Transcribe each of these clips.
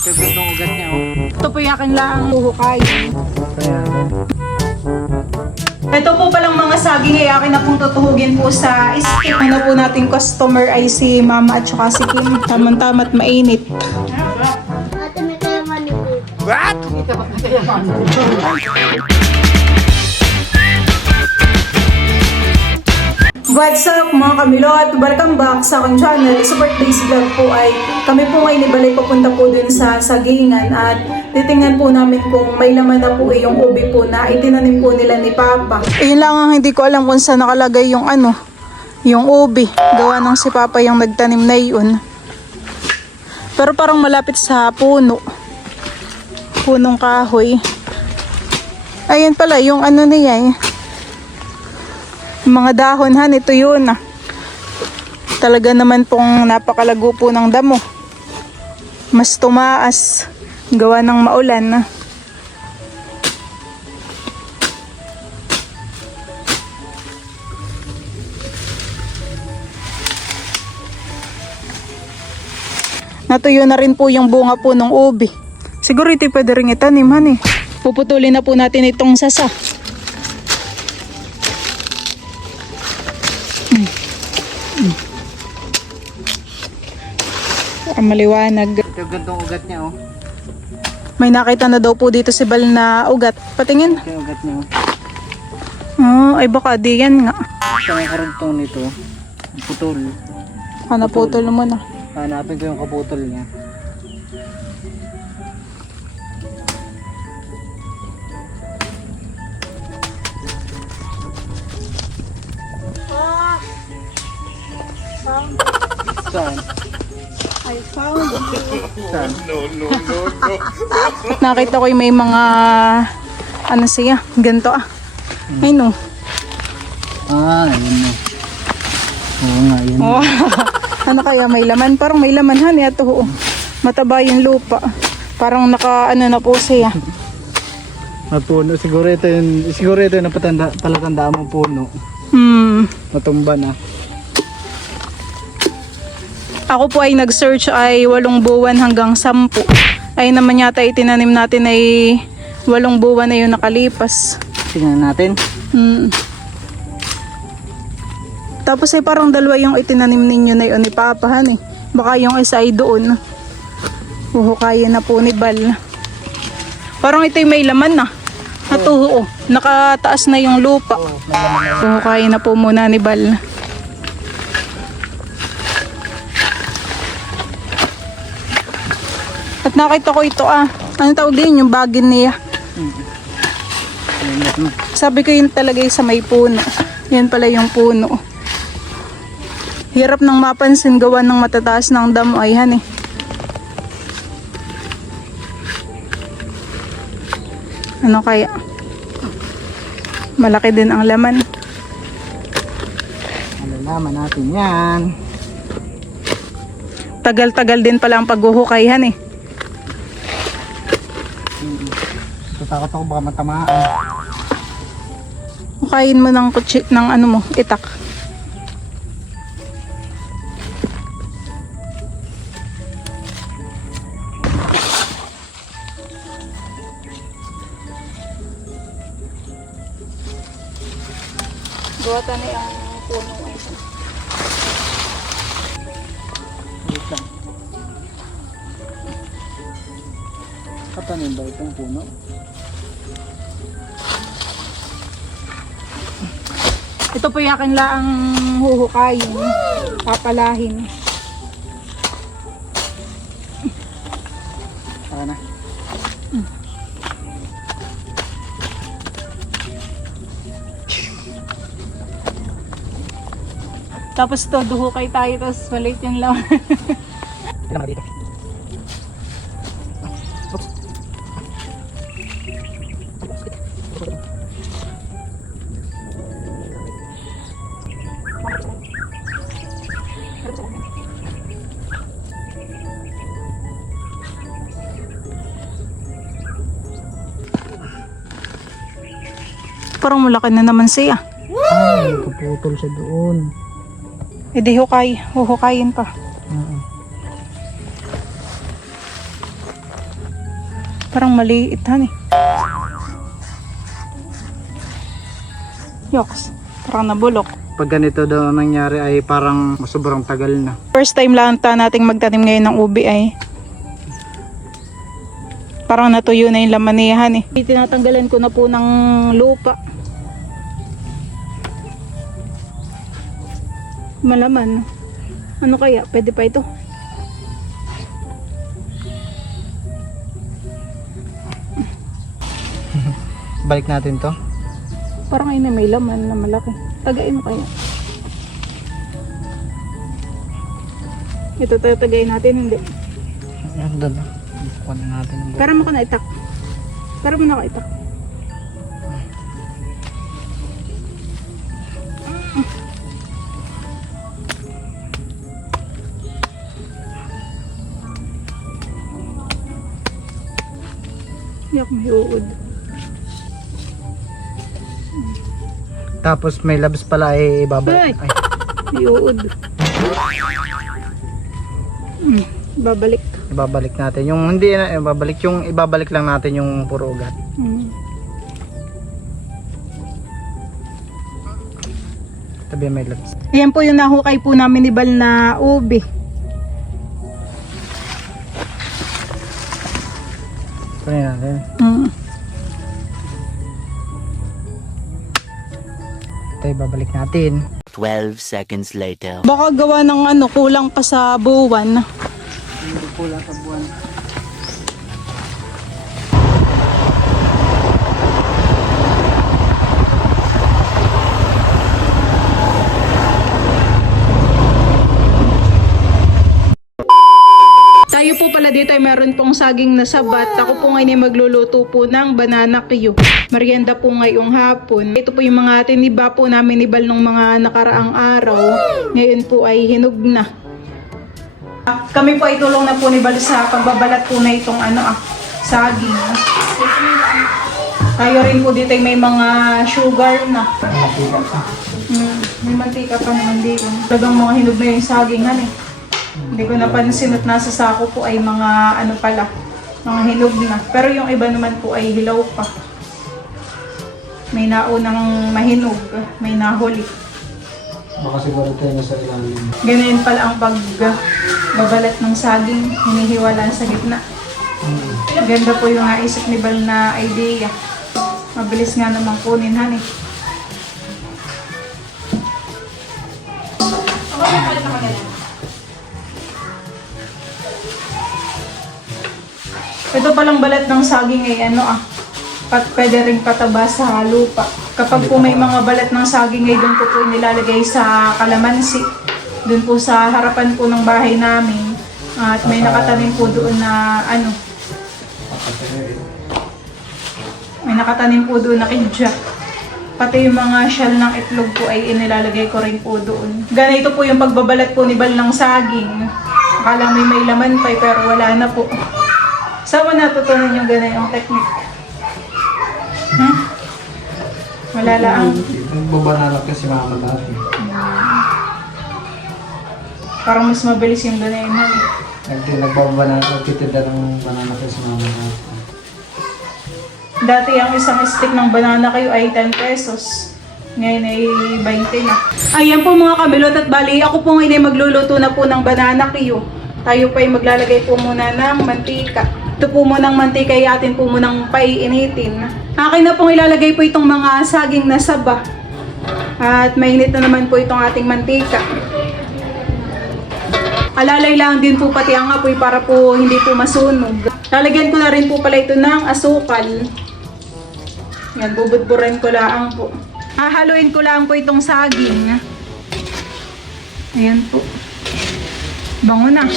Gagandang ugat niya, oh. Ito po yakin lang huhukay. Kaya, Ito po palang mga saging ay akin na pong tutuhugin po sa skip. Ano po nating customer ay si Mama at saka si Kim. Tamang-tama at mainit. Ate, may kayaman ni po. kita ba kaya man? What's up mga kamilot? Welcome back sa aking channel. Sa birthday's vlog po ay kami po ngayon ibalay papunta po dun sa sagingan at titingnan po namin kung may laman na po yung ubi po na itinanim po nila ni Papa. Yun lang ang hindi ko alam kung saan nakalagay yung yung ubi. Gawa ng si Papa yung nagtanim na yun. Pero parang malapit sa puno. Punong kahoy. Ayun pala yung niya eh. Mga dahon han, ito yun Talaga naman pong napakalago po ng damo. Mas tumaas. Gawa ng maulan Natuyo na rin po yung bunga po ng ubi. Siguro ito pwede rin itanim han eh. Puputulin na po natin itong sasa. Maliwanag. Ito gandang ugat niya, oh. May nakita na daw po dito si Bal na ugat. Patingin. Ito yung ugat niya, oh. Ay baka di yan nga. Ito may karugtong nito. Ang putol. Naputol mo na. Hanapin ko yung kaputol niya. Saan? I found Saan? Nakita ko yung may mga siya, ganito Ay no. Yun na. Oo nga, yun. Oh. Ano kaya may laman? Parang may laman han ito. Mataba yung lupa. Parang naka na po siya. Mapuno. Siguro ito yung palatandaan mo puno. Matumba na. Ako po ay nag-search ay 8 buwan hanggang 10. Ay naman yata itinanim natin ay 8 buwan na yung nakalipas. Tingnan natin. Tapos ay parang 2 yung itinanim ninyo na yun ni Papahan eh. Baka yung isa ay doon. Huhukayin na po ni Bal. Parang ito may laman na. Natuho. Nakataas na yung lupa. Huhukayin na po muna ni Bal. At nakita ko ito Ano tawag din yung bagin niya? Sabi ko yun talaga yung sa may puno. Yan pala yung puno. Hirap nang mapansin gawa ng matataas ng damo ay han eh. Ano kaya? Malaki din ang laman. Malalaman natin yan. Tagal-tagal din pala ang paghuhukayhan eh. Tatakot ako baka matamaan. Hukayin mo ng kutsi, ng itak. Buwatan na yung puno ay. Wait lang. Katanim ba itong puno? Ito po yakin lang huhukayin. Papalahin. Saka na. Tapos to, duhukay tayo, tapos maliit yung laman. Ilan dito? Parang malaki na naman siya. Ay, kaputol siya doon. E di hukayin pa. Parang maliit, han eh. Yoks. Parang nabulok. Pag ganito daw nangyari ay parang sobrang tagal na. First time lang nating magtanim ngayon ng ubi ay parang natuyo na yung laman niya, han eh. Tinatanggalan ko na po ng lupa. Malaman. Ano kaya? Pwede pa ito? Balik natin to. Parang ayun na may laman na malaki. Tagain mo kaya. Ito tatagayin natin, hindi. Ayan, doon. Kuha na natin. Para mo ka na itak. Para mo na ka itak. Yak, may uod. Tapos may labs pala ay ibabalik. Ay! May uod. Babalik. Ibabalik natin. Yung hindi na ibabalik lang natin yung puro ugat. Tabi may labs. Ayan po yung nahukay po namin ni Bal na ubi. Kunin natin. Ito ibabalik natin. 12 seconds later. Baka gawa ng kulang pa sa buwan. Hindi pula sa buwan. Tayo po pala dito ay meron pong saging na sabat. Ako po ngayon ay magluluto po ng banana Q. Merienda po ngayong hapon. Ito po yung mga tiniba po namin ni Bal nung mga nakaraang araw. Ngayon po ay hinog na. Kami po ay tulong na po ni Bal sa pagbabalat po na itong saging. Tayo rin po dito ay may mga sugar na. May mantika pa naman dito. Talagang mga hinog na yung saging eh. Hindi ko napansin at nasa sako po ay mga mga hinog na. Pero yung iba naman po ay hilaw pa. May naunang mahinog, may nahuli. Baka siguro tayo nasa ilalim. Ganyan pala ang pagbabalat ng saging, hinihiwala sa gitna. Ganda po yung naisip ni Bal na idea. Mabilis nga naman kunin, honey. Ito palang balat ng saging ay pwede rin pataba sa lupa. Kapag po may mga balat ng saging ay doon po nilalagay sa kalamansi. Doon po sa harapan po ng bahay namin. At may nakatanim po doon na may nakatanim po doon na kidya. Pati yung mga shell ng itlog po ay inilalagay ko rin po doon. Ganito po yung pagbabalat po ni Bal ng saging. Akala may laman pa pero wala na po. Saan mo natutunan yung ganayong technique? Wala lang. Nagbabanalak kasi mama dati. Parang mas mabilis yung ganayong Nagtitinda ng banana kasi mama dati. Dati ang isang stick ng banana kayo ay 10 pesos. Ngayon ay 20 na. Ayan po mga kamilot at bali, ako po ngayon ay magluluto na po ng banana kayo. Tayo pa ay maglalagay po muna ng mantika. Ito po munang mantika ay atin po munang paiinitin. Akin na pong ilalagay po itong mga saging na saba. At mainit na naman po itong ating mantika. Alalay lang din po pati ang apoy para po hindi po masunog. Lalagyan ko na rin po pala ito ng asukal. Yan, bubudburin ko lang po. Hahaluin ko lang po itong saging. Ayan po. Bango na.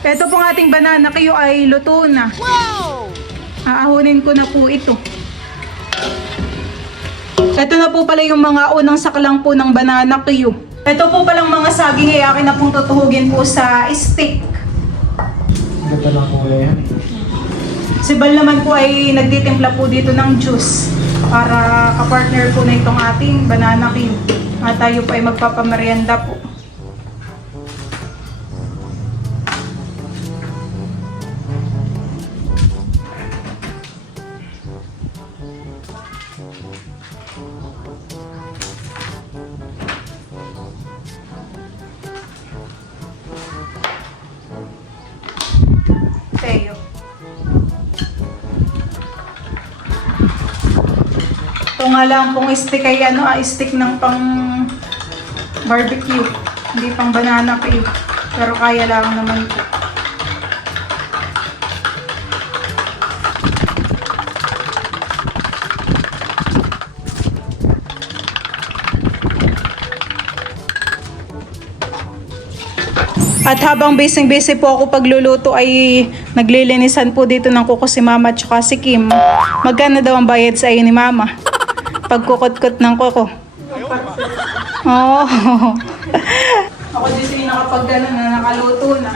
Ito pong ating banana kayo ay luto na. Wow! Aahunin ko na po ito. Ito na po pala yung mga unang saklang po ng banana kayo. Ito po palang mga saging ay akin na pong tutuhugin po sa stick. Ganda lang po yan. Si Bal naman po ay nagtitimpla po dito ng juice para kapartner po na itong ating banana kayo. At tayo po ay magpapamerienda po. Teo. Ito nga lang pong stick ay stick ng pang barbecue. Hindi pang banana cake. Pero kaya lang naman po. At habang busy-busy po ako pagluluto ay naglilinisan po dito ng kuko si Mama at saka si Kim. Magkano daw ang bayad sa iyo ni Mama? Pagkukot-kot ng kuko. Oh. Ako dito yung nakapag na nakaluto na.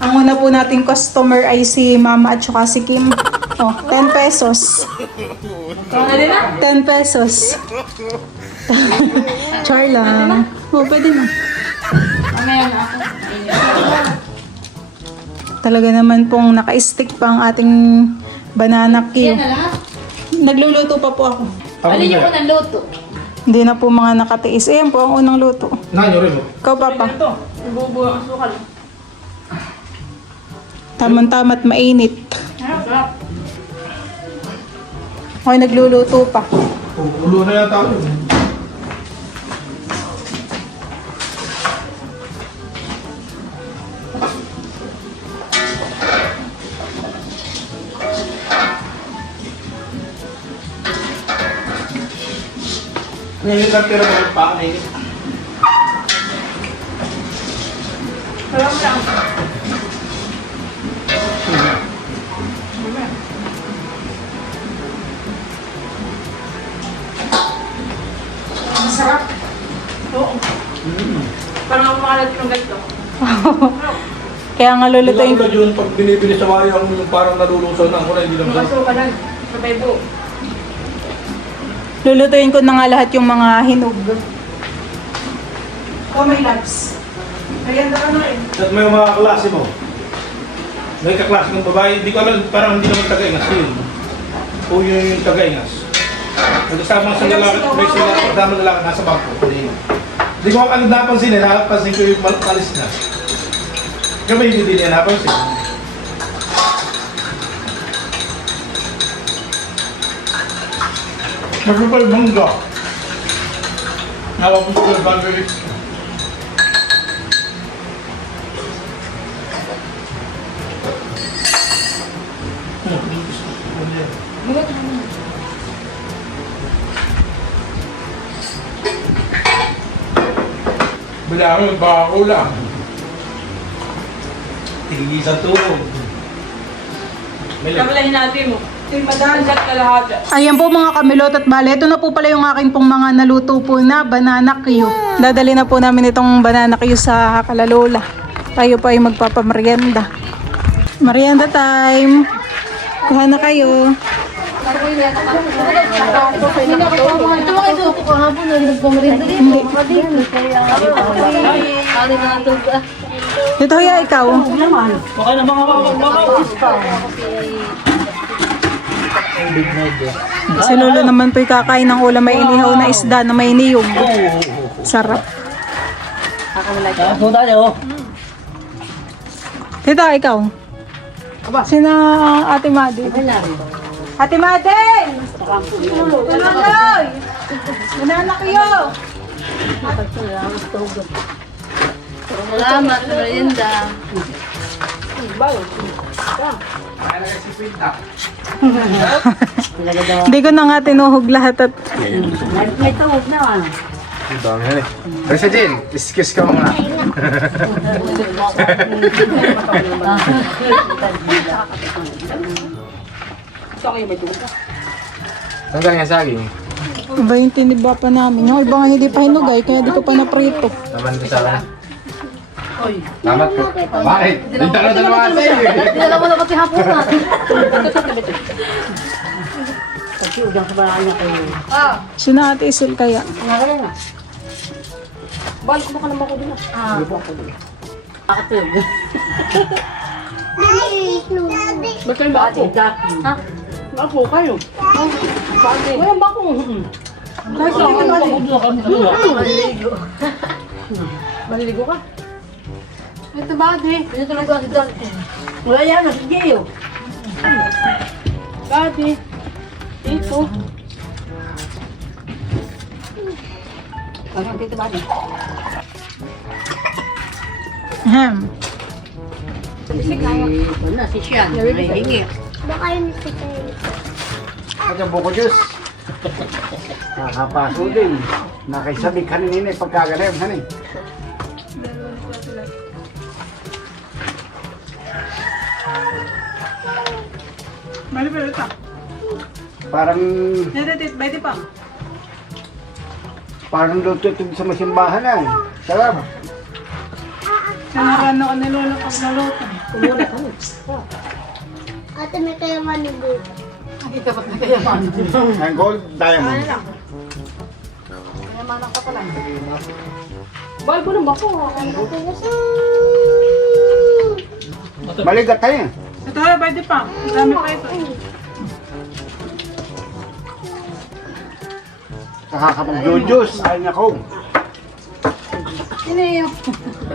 Ang una po nating customer ay si Mama at saka si Kim. Oh, 10 pesos. 10 pesos. Char lang. Oh, pwede na. Talaga naman pong naka-stick pa ang ating banana cue. Nagluluto pa po ako. Alin yung unang luto? Hindi na po mga nakatiis. Ayan po ang unang luto. Nanyo rin mo. Ikaw, Papa. Bubo ang sukal. Tamang-tama't mainit. Okay, nagluluto pa. Ulo na yata ako. Ngayon lang tira mo pa na yun. Sarap lang. Masarap. Oo. Parang ako makalat ng ganito. Kaya nga Hindi lulutuin ko. lang yun, pag binibili sa wayang yung parang nalulusaw na ako na hindi lang Mga suka lang. Sabay po. Lulutuin ko na nga lahat yung mga hinog. Oh, my loves. Ayan na ano eh. At may mga kaklase mo. May kaklase ng babae, hindi ko alam, parang hindi naman taga-ingas yun. O yun yung taga-ingas. Nagkasama sa lalaki, may sila, kasama lalaki nasa bangko. Hindi ko ano napansin eh, napansin ko yung malis na. Kaya may hindi niya napansin. Magpapal bangga. Nakapos ko yung boundary. Bilangan, baka kulang. Tigisan tulog. Kamalahin natin mo. Madal. Hanggat ka lahat. Ayan po mga kamilot at bale, ito na po pala yung akin pong mga naluto po na banana Q. Dadali na po namin itong banana Q sa Kalalola. Tayo po ay magpapamerienda. Merienda time! Kuha na kayo. Ito mga ito ko kahapon na nagpamarinda rin. Hindi. Ano na ito ba? Dito ya ikaw. Si Lolo naman po kakain ng ulam may inihaw na isda na may niyog. Sarap. Tita, ikaw. Sina Ate Madi? Ate Madi! Tuloy! Banana kayo! Salamat, merienda. Hindi ko na nga tinuhog lahat at May tawag na. Ang dami yan eh. Pero sa Jill, excuse ka muna. Saan galing ang saging? iba yung tiniba pa namin. Yung iba nga hindi pa hinugay kaya di ko pa naprito. Naman din sa akin. Tamat po. Bakit? Dito na dalawa sa iyo. Hindi na naman pati hapunan. Pagkiugang sa baraan niya kayo. Sina Ate Isil kaya. Nga na. Balik mo ka naman ko din ah. Bakit yun? Ba't kayo ba ako? Ha? Ako kayo. Bakit? Wala ba ako? Kahit lang ako maliligo. Maliligo ka? Ito ba ate? Ito lang ko dito. Wala yan, sige yun. Ate. Dito. Parang dito ba ate? Ito na, si Sian. Nahihingi. At ang buko Diyos. Nakapaso din. Nakaisabi kanina pagkagalim. Hani. Mali pa ito. Parang Pwede pa. parang luto ito sa masimbahan na. Sarap. Sanaran ako nilolo pag naluto. Kumuna ka na. Ate, may kayaman ni Buta. Nakita ba't na kayaman? Ang gold diamond. Kayamanan ka pala. Bal ko naman ako. Maligat tayo. Ito, pwede pa. Dami pa ito. Nakakapag-jujus. Ay nako.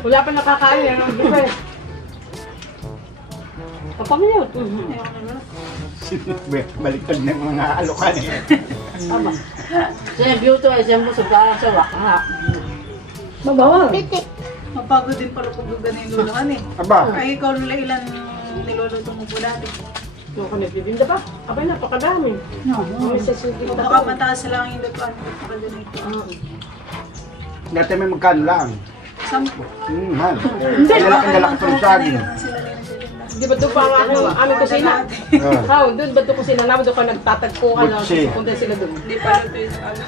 Wala pa nakakain. Ano ba eh? Kapamilya. Baliktad ng mga alokan eh. Tama. Siya beauty ay siya mo sa waka. Mabawal. Piti. Mapagod din pala kung ganun yung luluhan eh. Aba. Ay, ikaw nila ilan niluluto mo po dati. Yung ka nagbibinda ba? Abay, napakadami. May sasugin ka Baka pa. mataas lang yung lutuan mo kapag ganito. Dati may magkano lang. Sampo. Han. Dala ka sa saging. Sila rin nagsitinda. Di ba ito pa ang aming kusina? How? Doon ba ito kusina namin? Doon ka nagtatagpo ka na. Butsi. Punta sila doon. Hindi pa luto yung talo.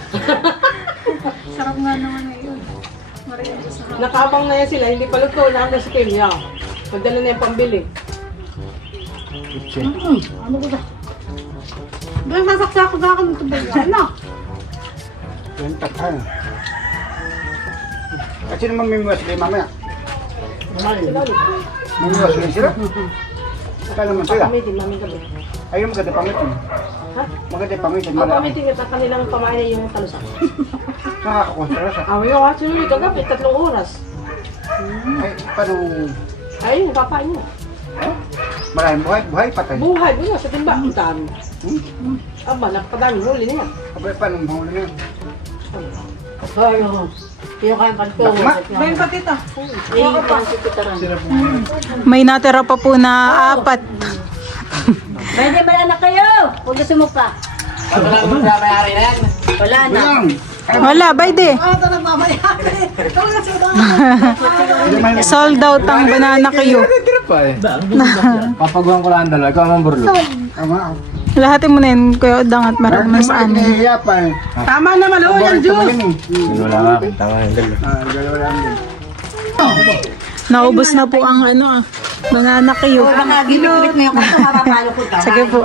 Sarap nga naman ngayon. Mariyan sa sarap. Nakabang na yan sila. Hindi pa luto. Nakabang si Kim. Yan. Magdala na yung pambili. Ano ko ba? Doon masaksak ko sa akin ito ba yan? Ano? Yan takhan. Kasi naman may miwas kayo mamaya. May miwas kayo sila. Saka naman sila. Pamitin, mami gabi. Ayun maganda pamitin. Ha? Maganda pamitin. Ang Malaki. pamitin ito kanilang pamain yung talusan. Nakakakontra siya. Ah, yung watch nyo kagabi, 3 oras. Ay, paano? Ay, napapain nyo. Maraming buhay patay. Buhay mo yun sa timba. Ang dami. Aba, napakadami. Huli na yan. Abay, paano mahuli na yun? Ay, oo. Yung kayang kanto. Bakma? Bayan pa tita. May natira pa po na 4. Pwede ba anak kayo? Kung gusto mo pa. Wala na. Wala, bayde. Sold out ang banana kayo. Papagawan ko lang dalawa. Ikaw ang burlo. Lahatin mo na yun, Kuya Odang, at marami mas ano. Nahihiya pa eh. Tama na malo yan, Diyos. Wala nga. Tama yung dalawa. Dalawa lang din. Naubos na po ang banana kayo. Ginugit mo yung kanto, mapapalo ko. Sige po.